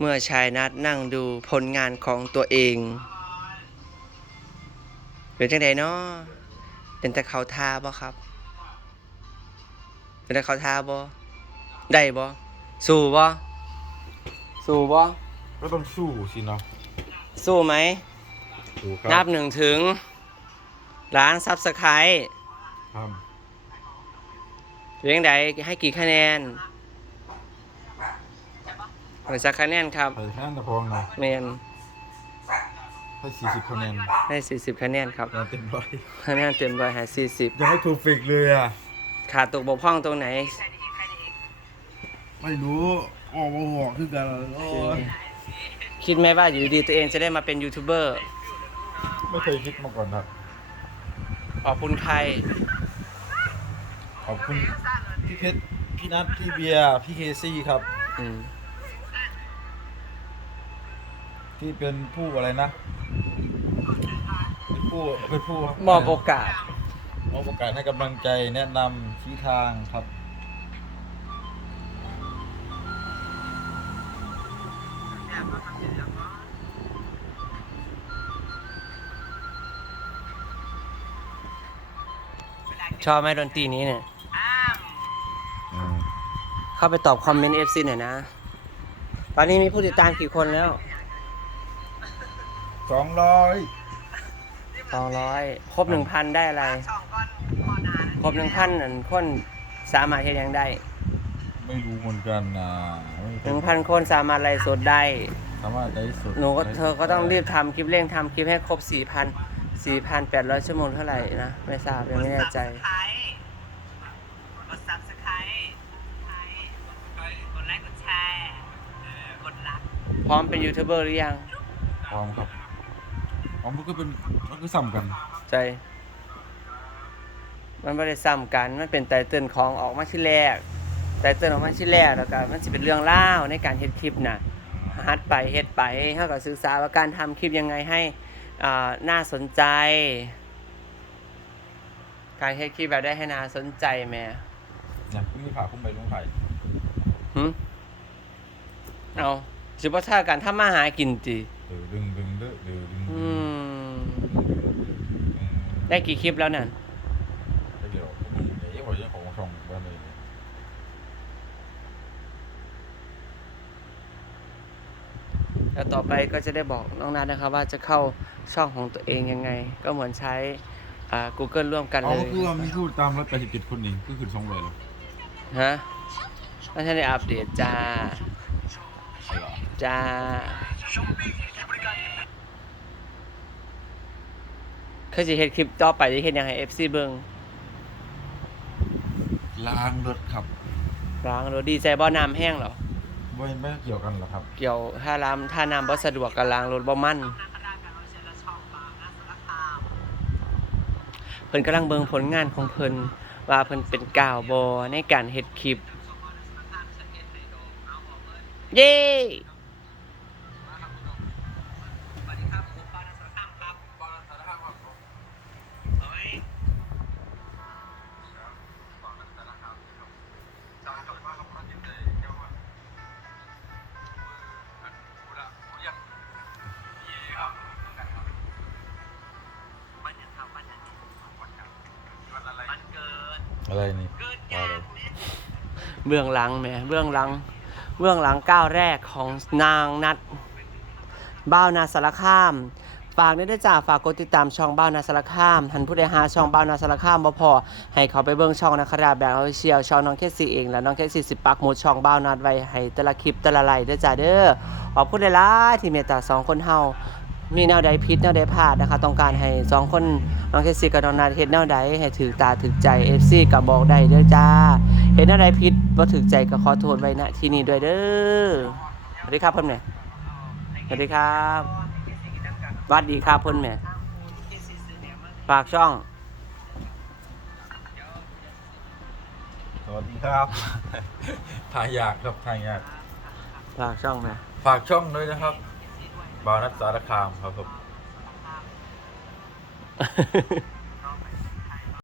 เมื่อชายนัดนั่งดูผลงานของตัวเองเป็นจังไดเนาะเป็นแต่เขาทาบ่ครับ เป็นแต่เขาทาบ่ได้บ่สู้บ่สู้บ่ก็ต้องสู้สิเนาะสู้ไหมสู้คนัรับหนึ่งถึงล้านซับสไครต์ครับเรื่องใดให้กี่คะแนน หรือสักคะแนนครับใส่คะแนนตะพองนะเมนให้สี่สิบคะแนนให้40คะแนนครับคะแนนเต็มร้อยคะแนนเต็มร้อยหา40ยังไม่เพอร์เฟกต์เลยอะขาดตกบกพร่องตรงไหน ไม่รู้ออกมาบอกคือกันโอ้ยคิดไหมว่าอยู่ดีๆตัวเองจะได้มาเป็นยูทูบเบอร์ไม่เคยคิดมาก่อนครับขอบคุณใครขอบคุณพี่เพชรพี่นัทพี่เบียร์พี่เคซี่ครับ อืม ที่เป็นผู้อะไรนะ เป็นผู้เป็นผู้มอบโอกาส มอบโอกาสให้กำลังใจแนะนำชี้ทางครับชอบไหมดนตรีนี้เนี่ย เข้าไปตอบคอมเมนต์ FC หน่อยนะ ตอนนี้มีผู้ติดตามกี่คนแล้ว สองร้อย200ครบ1,000ได้อะไรครบ1,000อันคนสามารถเฮ็ดหยังได้ไม่รู้เหมือนกันนะไม่เคย1,000คนสามารถไลฟ์สดได้ สามารถได้สุดหนูก็เธอก็ต้องรีบทำคลิปเร่งทำคลิปให้ครบ4,000 4,800ชั่วโมงเท่าไหร่นะ ไม่ทราบยังไม่แน่ใจ กด subscribe กดไลค์กดแชร์กดรัก พร้อมเป็นยูทูบเบอร์หรือยัง พร้อมครับ พร้อมก็เป็นมันก็ซ้ำกันใจมันไม่ได้ซ้ำกัน มันเป็นไตเติ้ลของออกมาที่แรก ไตเติ้ลออกมาที่แรกแล้วก็มันจะเป็นเรื่องเล่าวในการเฮ็ดคลิปน่ะฮัดไปเฮ็ดไปเฮาก็ศึกษาว่าการทำคลิปยังไงให้อ่าน่าสนใจ การเฮ็ดคลิปแบบได้ให้น่าสนใจแหม่เนี่ยคุณมีผ่าคุ้มไปลุงไผ่หึเอาสิบ่ท่ากันถ้ามาหากินติ เดือดึงดึงเด้อเดือดึงอืม ได้กี่คลิปแล้วนั่นเดี๋ยวมึงเดี๋ยวเจ้าของช่องบ้านเลยแล้วต่อไปก็จะได้บอกน้องนัทนะครับว่าจะเข้าช่องของตัวเองยังไง ก็เหมือนใช้อ่า Google ร่วมกันเอาเลยคือว่ามีผู้ตามร้อยแปดสิบเจ็ดคนเองก็คือสองเลยเหรอฮะไม่ใช่ได้อัปเดตจ้า จ้า คือจะเห็นคลิปต่อไปจะเห็นยังไง FC เบิงล้างรถครับล้างรถดีใจบ่น้ำแห้งเหรอ ไม่ไม่เกี่ยวกันเหรอครับ เกี่ยวถ้าล้ำถ้าน้ำบ่สะดวกกับล้างรถบ่มั่นนาคราชการเชลช่องบางนาสารคามเพิ่นกำลังเบิ่งผลงานของเพิ่นว่าเพิ่นเป็นก้าวบ่ในการเฮ็ดคลิป เย้ อะไรนี่เกินว่าเนี่ยเบื้องหลังแหมเบื้องหลัง เบื้องหลังก้าวแรกของนางนัดบ้าวนาสารคาม ฝากด้วยเด้จ้าฝากกดติดตามช่องบ้าวนาสารคามท่านผู้ใดหาช่องบ้าวนาสารคามบ่พอให้เขาไปเบิ่งช่องนะครับแบบออฟฟิเชียลช่องน้องแคสซี่เองแล้วน้องแคสซี่สิปักหมุดช่องบ้าวนัดไว้ให้แต่ละคลิปแต่ละไลฟ์เด้จ้าเด้อขอบคุณหลายๆที่เมตตาสองคนเฮา มีแนวใดผิดแนวใดพลาดนะคะต้องการให้สองคนน้องแคสซี่กับน้องนัดเฮ็ดแนวใดให้ถึกตาถึกใจ FC ก็บอกได้เด้อจ้าเห็นอะไรผิดบ่ถึกใจก็ขอโทษไว้ณที่นี่ด้วยเด้อสวัสดีครับเพิ่นแหม่สวัสดีครับสวัสดีครับเพิ่นแหม่ฝากช่อง สวัสดีครับ ทายอยากครับทายอยากฝากช่องแหม่ฝากช่องด้วยนะครับ บาวนัดสารคามครับผม